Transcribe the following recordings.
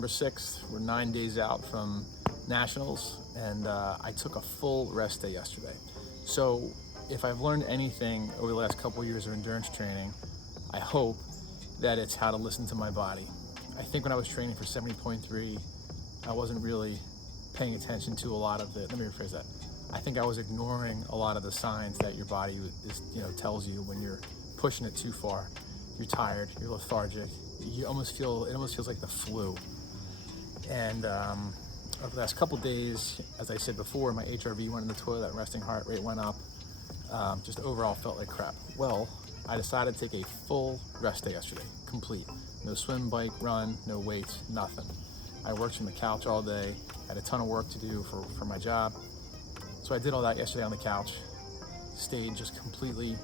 September 6th. We're 9 days out from Nationals, and I took a full rest day yesterday. So if I've learned anything over the last couple of years of endurance training, I hope that it's how to listen to my body. I think when I was training for 70.3, I wasn't really paying attention to a lot of let me rephrase that. I think I was ignoring a lot of the signs that your body is, tells you when you're pushing it too far. You're tired, you're lethargic, it almost feels like the flu. And over the last couple of days, as I said before, my HRV went in the toilet, resting heart rate went up, just overall felt like crap. Well, I decided to take a full rest day yesterday, complete. No swim, bike, run, no weights, nothing. I worked from the couch all day, had a ton of work to do for my job. So I did all that yesterday on the couch, stayed just completely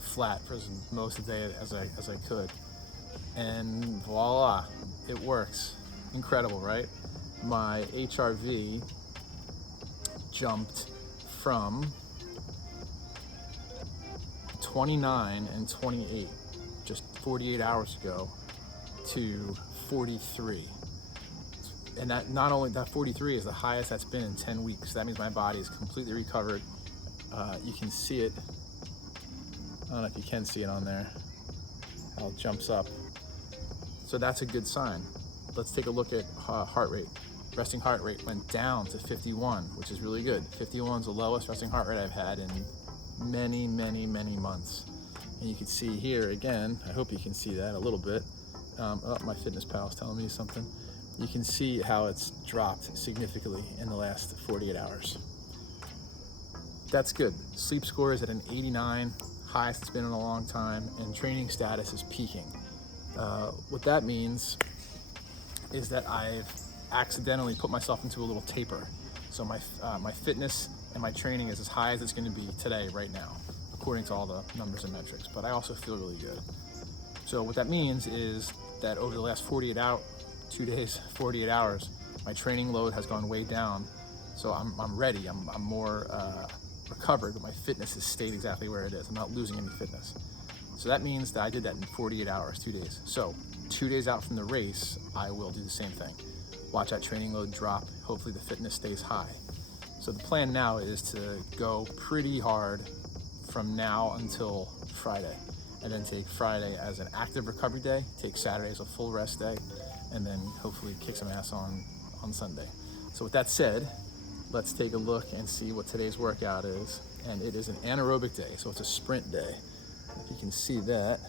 flat for most of the day as I could. And voila, it works. Incredible, right? My HRV jumped from 29 and 28 just 48 hours ago to 43. And that not only that 43 is the highest that's been in 10 weeks. That means my body is completely recovered. You can see it. I don't know if you can see it on there, how it jumps up. So that's a good sign. Let's take a look at heart rate. Resting heart rate went down to 51, which is really good. 51 is the lowest resting heart rate I've had in many, many, many months. And you can see here again, I hope you can see that a little bit. Oh, my fitness pal is telling me something. You can see how it's dropped significantly in the last 48 hours. That's good. Sleep score is at an 89, highest it's been in a long time, and training status is peaking. What that means is that I've accidentally put myself into a little taper. So my fitness and my training is as high as it's going to be today, right now, according to all the numbers and metrics, but I also feel really good. So what that means is that over the last 48 hours, my training load has gone way down. So I'm ready, I'm more recovered, but my fitness has stayed exactly where it is. I'm not losing any fitness. So that means that I did that in 48 hours, 2 days. So 2 days out from the race, I will do the same thing. Watch that training load drop. Hopefully the fitness stays high. So the plan now is to go pretty hard from now until Friday, and then take Friday as an active recovery day, take Saturday as a full rest day, and then hopefully kick some ass on Sunday. So with that said, let's take a look and see what today's workout is. And it is an anaerobic day, so it's a sprint day. If you can see that.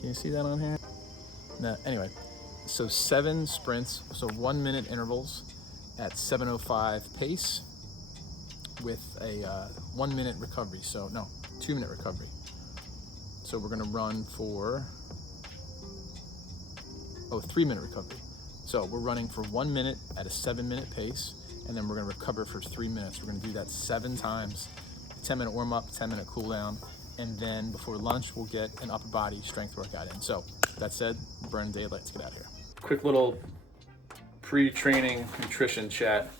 Can you see that on here? No, anyway, so 7 sprints, so 1 minute intervals at 7:05 pace with a 1 minute recovery. So no, 2 minute recovery. So we're gonna run for 3 minute recovery. So we're running for 1 minute at a 7 minute pace, and then we're gonna recover for 3 minutes. We're gonna do that 7 times, 10 minute warm up, 10 minute cool down, and then before lunch, we'll get an upper body strength workout in. So that said, burn daylight, let's get out of here. Quick little pre-training nutrition chat.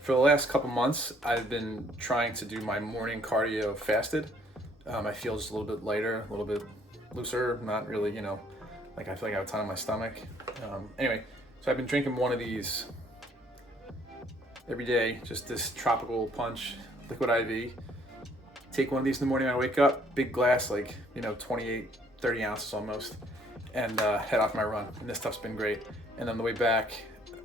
For the last couple months, I've been trying to do my morning cardio fasted. I feel just a little bit lighter, a little bit looser, not really, like I feel like I have a ton on my stomach. Anyway, so I've been drinking one of these every day, just this tropical punch liquid IV. Take one of these in the morning when I wake up, big glass, like, 28, 30 ounces almost, and head off my run. And this stuff's been great. And on the way back,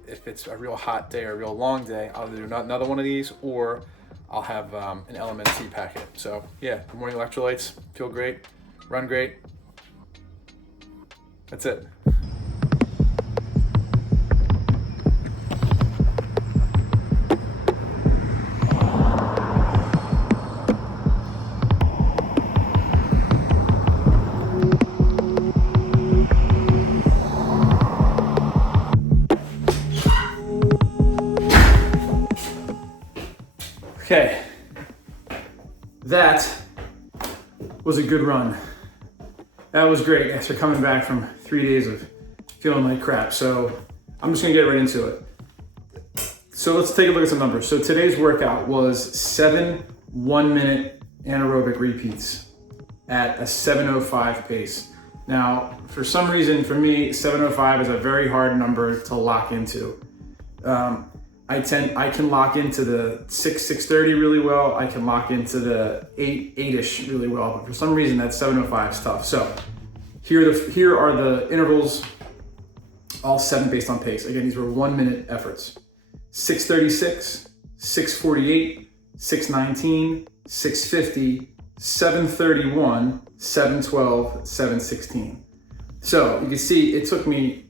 if it's a real hot day or a real long day, I'll do another one of these, or I'll have an LMNT packet. So yeah, good morning electrolytes, feel great, run great. That's it. Okay, that was a good run. That was great after coming back from 3 days of feeling like crap. So I'm just gonna get right into it. So let's take a look at some numbers. So today's workout was 7 1 minute anaerobic repeats at a 7:05 pace. Now, for some reason, for me, 705 is a very hard number to lock into. I can lock into the 630 really well. I can lock into the 8-ish really well, but for some reason that 705 is tough. So here are the intervals, all 7 based on pace. Again, these were 1-minute efforts. 636, 648, 619, 650, 731, 712, 716. So you can see it took me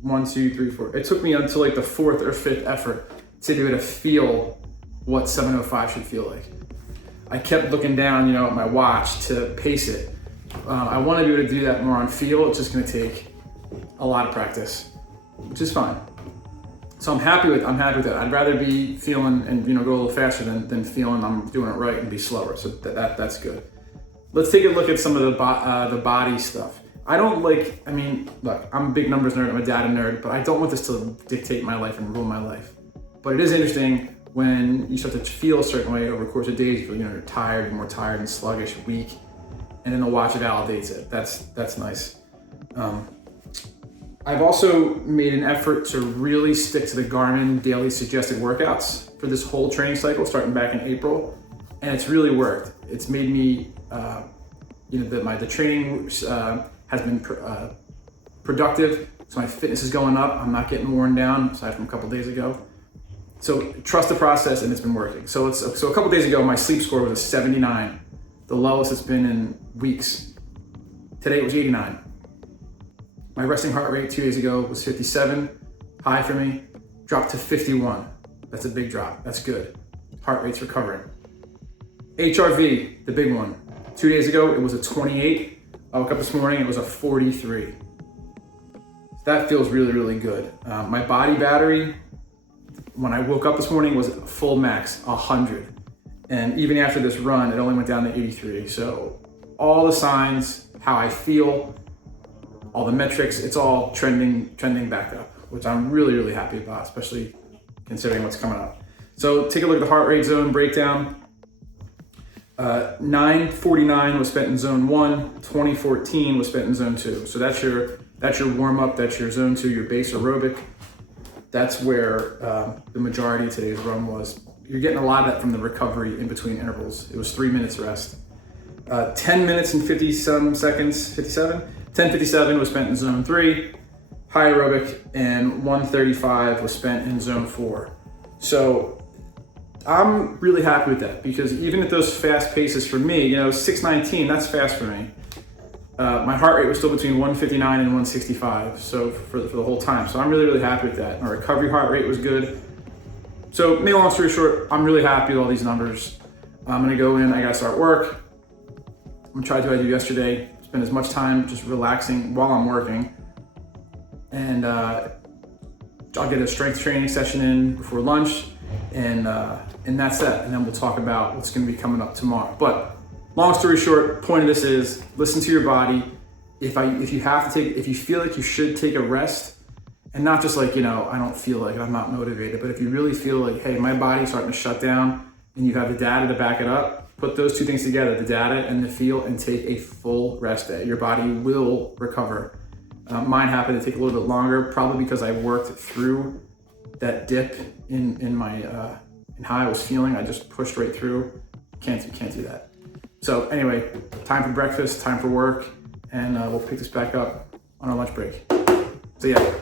1, 2, 3, 4. It took me until like the 4th or 5th effort to be able to feel what 705 should feel like. I kept looking down, at my watch to pace it. I want to be able to do that more on feel. It's just going to take a lot of practice, which is fine. So I'm happy with that. I'd rather be feeling and go a little faster than feeling I'm doing it right and be slower. So that's good. Let's take a look at some of the body stuff. Look, I'm a big numbers nerd. I'm a data nerd, but I don't want this to dictate my life and rule my life. But it is interesting when you start to feel a certain way over the course of days. You're tired, you're more tired and sluggish, weak, and then the watch validates it. That's nice. I've also made an effort to really stick to the Garmin daily suggested workouts for this whole training cycle, starting back in April, and it's really worked. It's made me, the training has been productive, so my fitness is going up. I'm not getting worn down, aside from a couple days ago. So trust the process, and it's been working. So a couple days ago, my sleep score was a 79, the lowest it's been in weeks. Today it was 89. My resting heart rate 2 days ago was 57, high for me, dropped to 51. That's a big drop, that's good. Heart rate's recovering. HRV, the big one. 2 days ago, it was a 28. I woke up this morning, it was a 43. That feels really, really good. My body battery, when I woke up this morning, was full max, 100. And even after this run, it only went down to 83. So all the signs, how I feel, all the metrics, it's all trending back up, which I'm really, really happy about, especially considering what's coming up. So take a look at the heart rate zone breakdown. 9:49 was spent in zone 1, 2014 was spent in zone 2. So that's your warm up, that's your zone 2, your base aerobic. That's where the majority of today's run was. You're getting a lot of that from the recovery in between intervals. It was 3 minutes rest. 10 minutes and 50 some seconds, 57? 10:57 was spent in zone 3, high aerobic, and 1:35 was spent in zone 4. So I'm really happy with that, because even at those fast paces for me, 6:19, that's fast for me. My heart rate was still between 159 and 165, so for the whole time. So I'm really, really happy with that. My recovery heart rate was good. So, make a long story short, I'm really happy with all these numbers. I'm gonna go in, I gotta start work. I'm gonna try to do what I did yesterday, spend as much time just relaxing while I'm working. And I'll get a strength training session in before lunch, and that's that. And then we'll talk about what's gonna be coming up tomorrow. But long story short, point of this is listen to your body. If you feel like you should take a rest, and not just like, I don't feel like I'm not motivated, but if you really feel like, hey, my body's starting to shut down, and you have the data to back it up, put those two things together, the data and the feel, and take a full rest day. Your body will recover. Mine happened to take a little bit longer, probably because I worked through that dip in how I was feeling. I just pushed right through. Can't do that. So anyway, time for breakfast, time for work, and we'll pick this back up on our lunch break. So yeah.